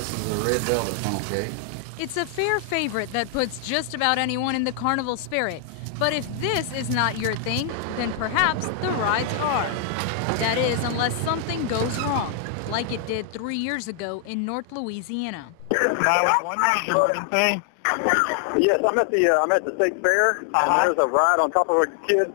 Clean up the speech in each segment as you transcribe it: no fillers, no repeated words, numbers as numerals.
This is a red velvet funnel cake. It's a fair favorite that puts just about anyone in the carnival spirit. But if this is not your thing, then perhaps the rides are. That is, unless something goes wrong, like it did 3 years ago in North Louisiana. 911, emergency. Yes, I'm at the state fair, and there's a ride on top of a kid.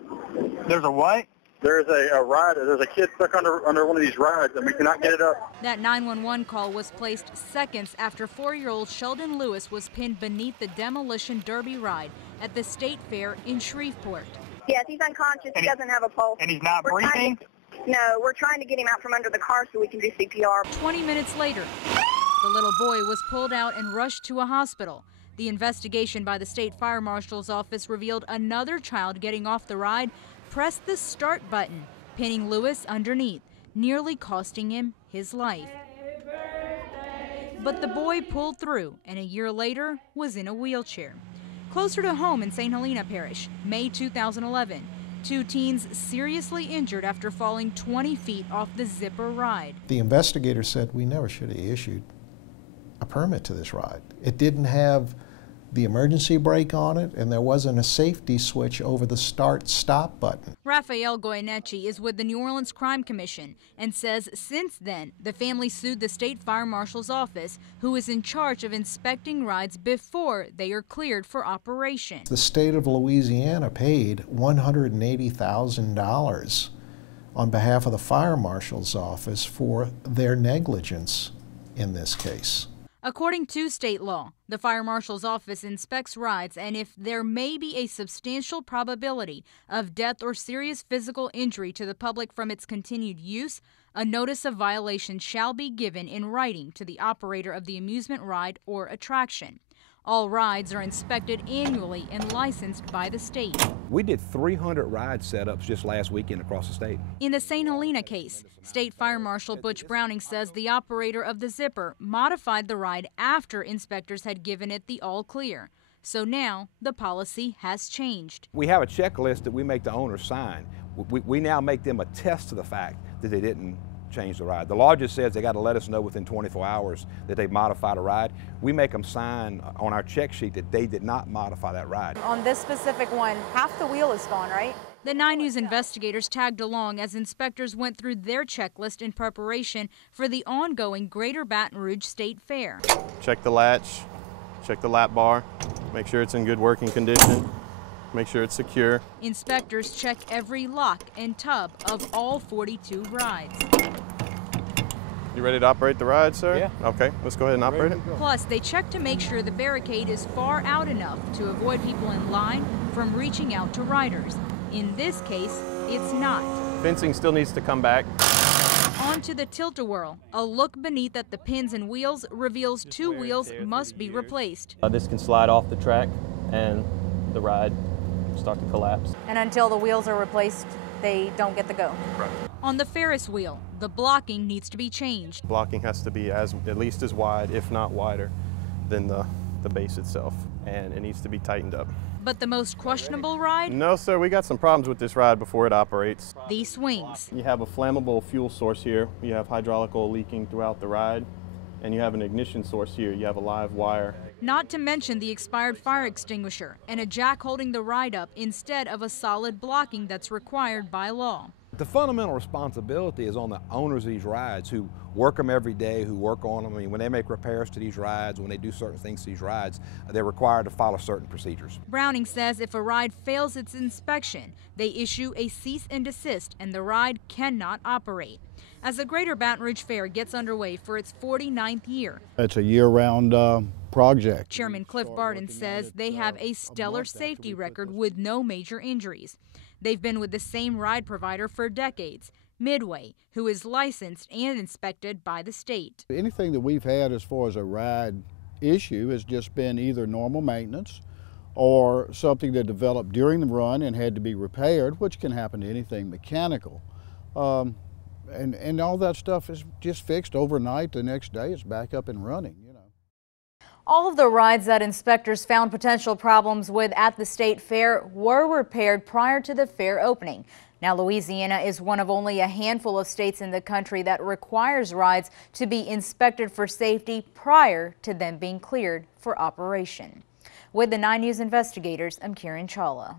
There's a what? There's a ride. There's a kid stuck under one of these rides, and we cannot get it up. That 911 call was placed seconds after 4-year-old Sheldon Lewis was pinned beneath the demolition derby ride at the state fair in Shreveport. Yes, he's unconscious. He doesn't have a pulse. And he's not breathing? No, we're trying to get him out from under the car so we can do CPR. 20 minutes later, the little boy was pulled out and rushed to a hospital. The investigation by the state fire marshal's office revealed another child getting off the ride pressed the start button, pinning Lewis underneath, nearly costing him his life. But the boy pulled through and a year later was in a wheelchair. Closer to home in St. Helena Parish, May 2011, 2 teens seriously injured after falling 20 feet off the zipper ride. The investigator said we never should have issued a permit to this ride. It didn't have the emergency brake on it, and there wasn't a safety switch over the start-stop button. Rafael Goyeneche is with the New Orleans Crime Commission and says since then the family sued the state fire marshal's office, who is in charge of inspecting rides before they are cleared for operation. The state of Louisiana paid $180,000 on behalf of the fire marshal's office for their negligence in this case. According to state law, the fire marshal's office inspects rides, and if there may be a substantial probability of death or serious physical injury to the public from its continued use, a notice of violation shall be given in writing to the operator of the amusement ride or attraction. All rides are inspected annually and licensed by the state. We did 300 ride setups just last weekend across the state. In the St. Helena case, State Fire Marshal Butch Browning says the operator of the zipper modified the ride after inspectors had given it the all clear. So now the policy has changed. We have a checklist that we make the owners sign. We now make them attest to the fact that they didn't change the ride. The law just says they got to let us know within 24 hours that they've modified a ride. We make them sign on our check sheet that they did not modify that ride. On this specific one, half the wheel is gone, right? The 9 News investigators tagged along as inspectors went through their checklist in preparation for the ongoing Greater Baton Rouge State Fair. Check the latch, check the lap bar, make sure it's in good working condition, make sure it's secure. Inspectors check every lock and tub of all 42 rides. You ready to operate the ride, sir? Yeah. Okay, let's go ahead and operate it. Plus, they check to make sure the barricade is far out enough to avoid people in line from reaching out to riders. In this case, it's not. Fencing still needs to come back. On to the tilt-a-whirl. A look beneath at the pins and wheels reveals 2 wheels must be replaced. This can slide off the track and the ride start to collapse. And until the wheels are replaced, they don't get the go. Right. On the Ferris wheel, the blocking needs to be changed. Blocking has to be at least as wide, if not wider, than the base itself, and it needs to be tightened up. But the most questionable ride? No, sir, we got some problems with this ride before it operates. The swings. You have a flammable fuel source here, you have hydraulic oil leaking throughout the ride, and you have an ignition source here. You have a live wire. Not to mention the expired fire extinguisher and a jack holding the ride up instead of a solid blocking that's required by law. The fundamental responsibility is on the owners of these rides who work them every day, who work on them. I mean, when they make repairs to these rides, when they do certain things to these rides, they're required to follow certain procedures. Browning says if a ride fails its inspection, they issue a cease and desist and the ride cannot operate. As the Greater Baton Rouge Fair gets underway for its 49th year. It's a year-round project. Chairman Cliff Barden says they have a stellar safety record with no major injuries. They've been with the same ride provider for decades, Midway, who is licensed and inspected by the state. Anything that we've had as far as a ride issue has just been either normal maintenance or something that developed during the run and had to be repaired, which can happen to anything mechanical. And all that stuff is just fixed overnight. The next day it's back up and running. All of the rides that inspectors found potential problems with at the state fair were repaired prior to the fair opening. Now, Louisiana is one of only a handful of states in the country that requires rides to be inspected for safety prior to them being cleared for operation. With the 9 News investigators, I'm Karen Chawla.